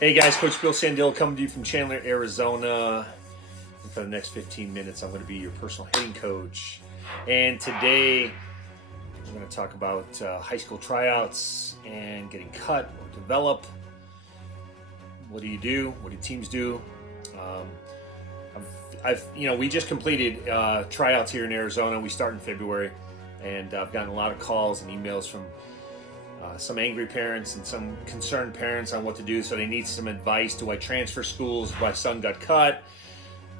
Hey guys, Coach Bill Sandillo coming to you from Chandler, Arizona. And for the next 15 minutes, I'm going to be your personal hitting coach. And today, I'm going to talk about high school tryouts and getting cut or develop. What do you do? What do teams do? We just completed tryouts here in Arizona. We start in February, and I've gotten a lot of calls and emails from some angry parents and some concerned parents on what to do. So they need some advice. Do I transfer schools if my son got cut?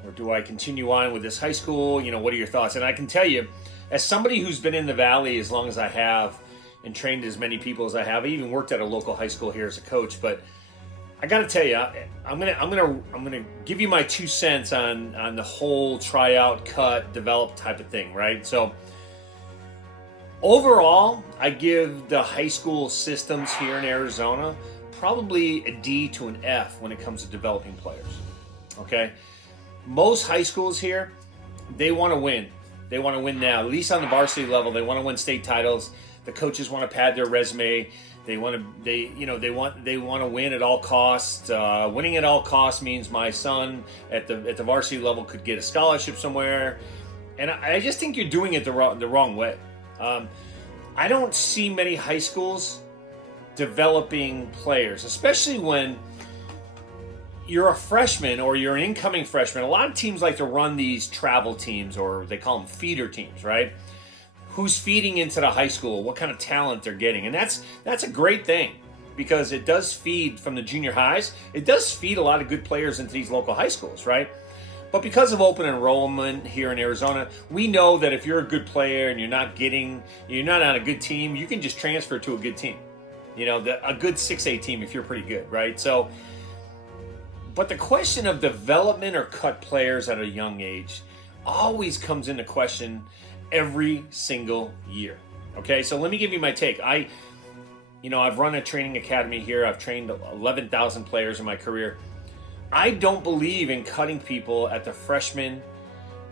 Or do I continue on with this high school? What are your thoughts? And I can tell you, as somebody who's been in the Valley as long as I have and trained as many people as I have, I even worked at a local high school here as a coach. But I got to tell you, I'm gonna give you my 2 cents on the whole tryout, cut, develop type of thing, right? So overall, I give the high school systems here in Arizona probably a D to an F when it comes to developing players. Okay, most high schools here, they want to win. They want to win now, at least on the varsity level. They want to win state titles. The coaches want to pad their resume. They want to win at all costs. Winning at all costs means my son at the varsity level could get a scholarship somewhere, and I just think you're doing it the wrong way. I don't see many high schools developing players, especially when you're a freshman or you're an incoming freshman. A lot of teams like to run these travel teams, or they call them feeder teams, right? Who's feeding into the high school, what kind of talent they're getting. And that's a great thing, because it does feed from the junior highs. It does feed a lot of good players into these local high schools, right? But because of open enrollment here in Arizona, we know that if you're a good player and you're not on a good team, you can just transfer to a good team. A good 6A team if you're pretty good, right? So, but the question of development or cut players at a young age always comes into question every single year. Okay, so let me give you my take. I've run a training academy here. I've trained 11,000 players in my career. I don't believe in cutting people at the freshman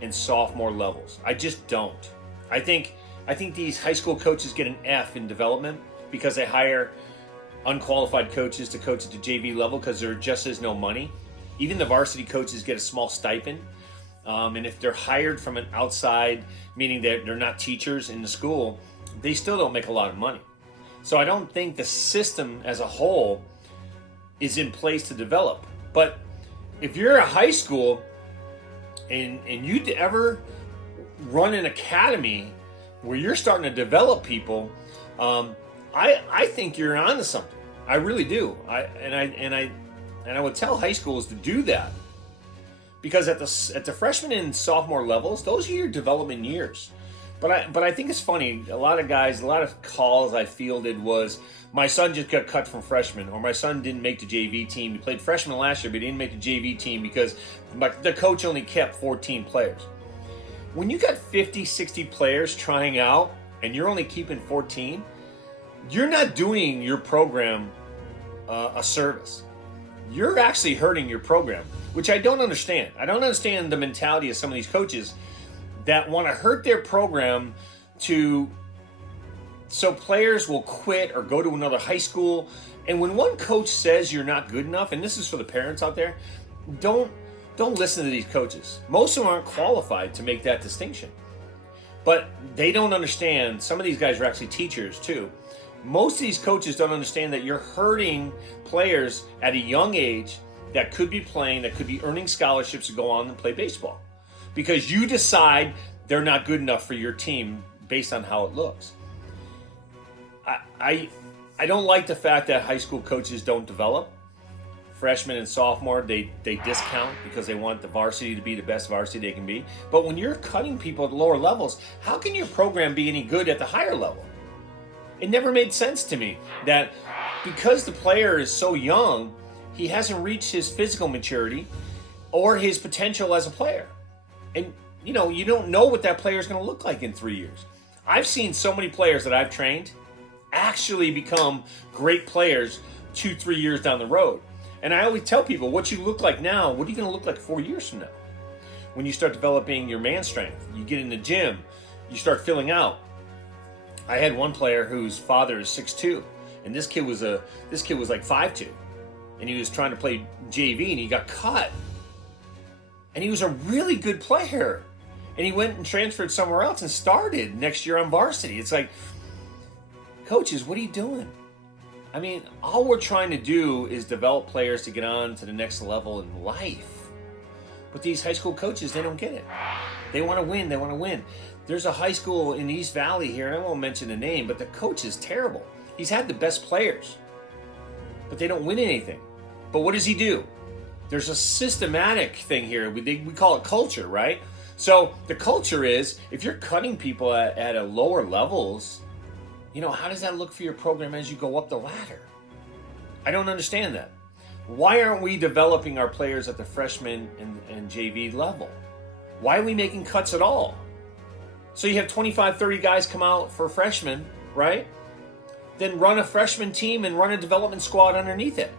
and sophomore levels. I just don't. I think these high school coaches get an F in development because they hire unqualified coaches to coach at the JV level because there just is no money. Even the varsity coaches get a small stipend. And if they're hired from an outside, meaning that they're not teachers in the school, they still don't make a lot of money. So I don't think the system as a whole is in place to develop. But if you're a high school and you ever run an academy where you're starting to develop people, I think you're onto something. I really do. I would tell high schools to do that, because at the freshman and sophomore levels, those are your development years. But I think it's funny. A lot of calls I fielded was, my son just got cut from freshman, or my son didn't make the JV team. He played freshman last year, but he didn't make the JV team because the coach only kept 14 players. When you got 50, 60 players trying out and you're only keeping 14, you're not doing your program a service. You're actually hurting your program, which I don't understand. I don't understand the mentality of some of these coaches that want to hurt their program so players will quit or go to another high school. And when one coach says you're not good enough, and this is for the parents out there, don't listen to these coaches. Most of them aren't qualified to make that distinction. But they don't understand. Some of these guys are actually teachers too. Most of these coaches don't understand that you're hurting players at a young age that could be playing, that could be earning scholarships to go on and play baseball, because you decide they're not good enough for your team based on how it looks. I don't like the fact that high school coaches don't develop. Freshman and sophomore, they discount because they want the varsity to be the best varsity they can be. But when you're cutting people at the lower levels, how can your program be any good at the higher level? It never made sense to me that because the player is so young, he hasn't reached his physical maturity or his potential as a player. And you don't know what that player is going to look like in 3 years. I've seen so many players that I've trained actually become great players 2-3 years down the road. And I always tell people, what you look like now, what are you going to look like 4 years from now? When you start developing your man strength, you get in the gym, you start filling out. I had one player whose father is 6'2", and this kid was like 5'2", and he was trying to play JV, and he got cut. And he was a really good player. And he went and transferred somewhere else and started next year on varsity. It's like, coaches, what are you doing? I mean, all we're trying to do is develop players to get on to the next level in life. But these high school coaches, they don't get it. They want to win. They want to win. There's a high school in East Valley here, and I won't mention the name, but the coach is terrible. He's had the best players, but they don't win anything. But what does he do? There's a systematic thing here. We call it culture, right? So the culture is, if you're cutting people at a lower levels, you know, how does that look for your program as you go up the ladder? I don't understand that. Why aren't we developing our players at the freshman and JV level? Why are we making cuts at all? So you have 25, 30 guys come out for freshmen, right? Then run a freshman team and run a development squad underneath it.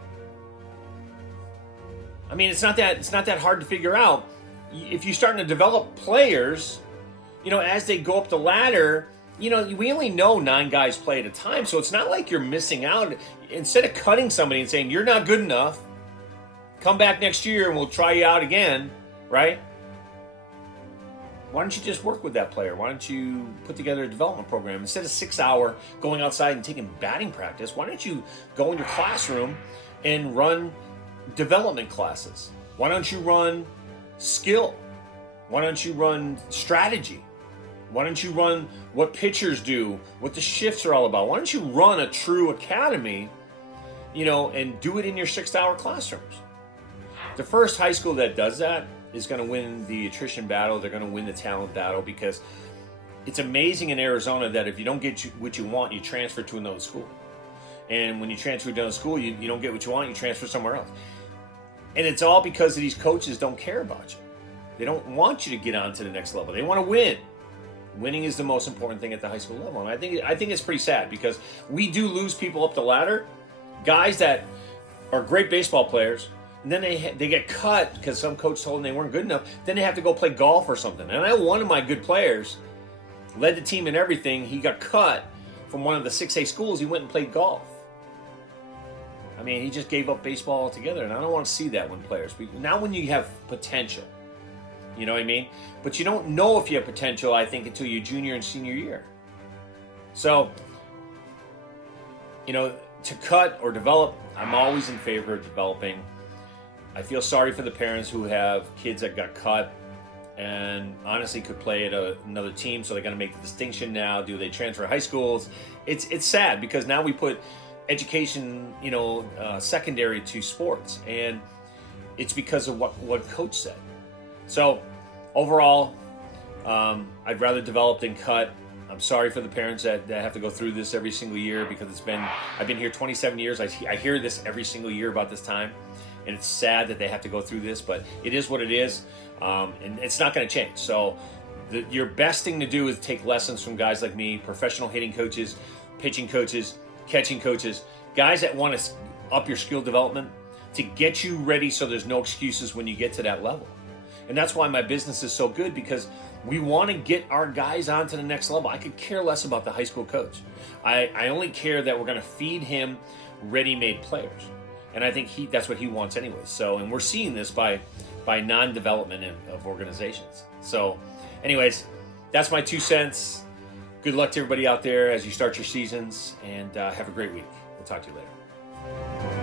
I mean, it's not that hard to figure out. If you're starting to develop players, you know, as they go up the ladder, you know, we only know 9 guys play at a time, so it's not like you're missing out. Instead of cutting somebody and saying, you're not good enough, come back next year and we'll try you out again, right? Why don't you just work with that player? Why don't you put together a development program? Instead of 6 hour going outside and taking batting practice, why don't you go in your classroom and run development classes? Why don't you run skill? Why don't you run strategy? Why don't you run what pitchers do, what the shifts are all about? Why don't you run a true academy, you know, and do it in your 6 hour classrooms? The first high school that does that is going to win the attrition battle. They're going to win the talent battle, because it's amazing in Arizona that if you don't get what you want, you transfer to another school. And when you transfer to another school, you don't get what you want, you transfer somewhere else. And it's all because these coaches don't care about you. They don't want you to get on to the next level. They want to win. Winning is the most important thing at the high school level. And I think it's pretty sad, because we do lose people up the ladder, guys that are great baseball players, and then they get cut because some coach told them they weren't good enough. Then they have to go play golf or something. And I know one of my good players led the team in everything. He got cut from one of the 6A schools. He went and played golf. I mean, he just gave up baseball altogether, and I don't want to see that when players. Now when you have potential, you know what I mean? But you don't know if you have potential, I think, until your junior and senior year. So, you know, to cut or develop, I'm always in favor of developing. I feel sorry for the parents who have kids that got cut and honestly could play at another team, so they got to make the distinction now. Do they transfer high schools? It's sad, because now we put education, you know, secondary to sports, and it's because of what coach said. So overall, I'd rather develop than cut. I'm sorry for the parents that have to go through this every single year, because I've been here 27 years. I hear this every single year about this time, and it's sad that they have to go through this, but it is what it is, and it's not going to change. So your best thing to do is take lessons from guys like me, professional hitting coaches, pitching coaches, catching coaches, guys that want to up your skill development to get you ready so there's no excuses when you get to that level. And that's why my business is so good, because we want to get our guys on to the next level. I could care less about the high school coach. I only care that we're going to feed him ready-made players. And I think that's what he wants anyway. So, and we're seeing this by non-development of organizations. So anyways, that's my 2 cents. Good luck to everybody out there as you start your seasons, and have a great week. We'll talk to you later.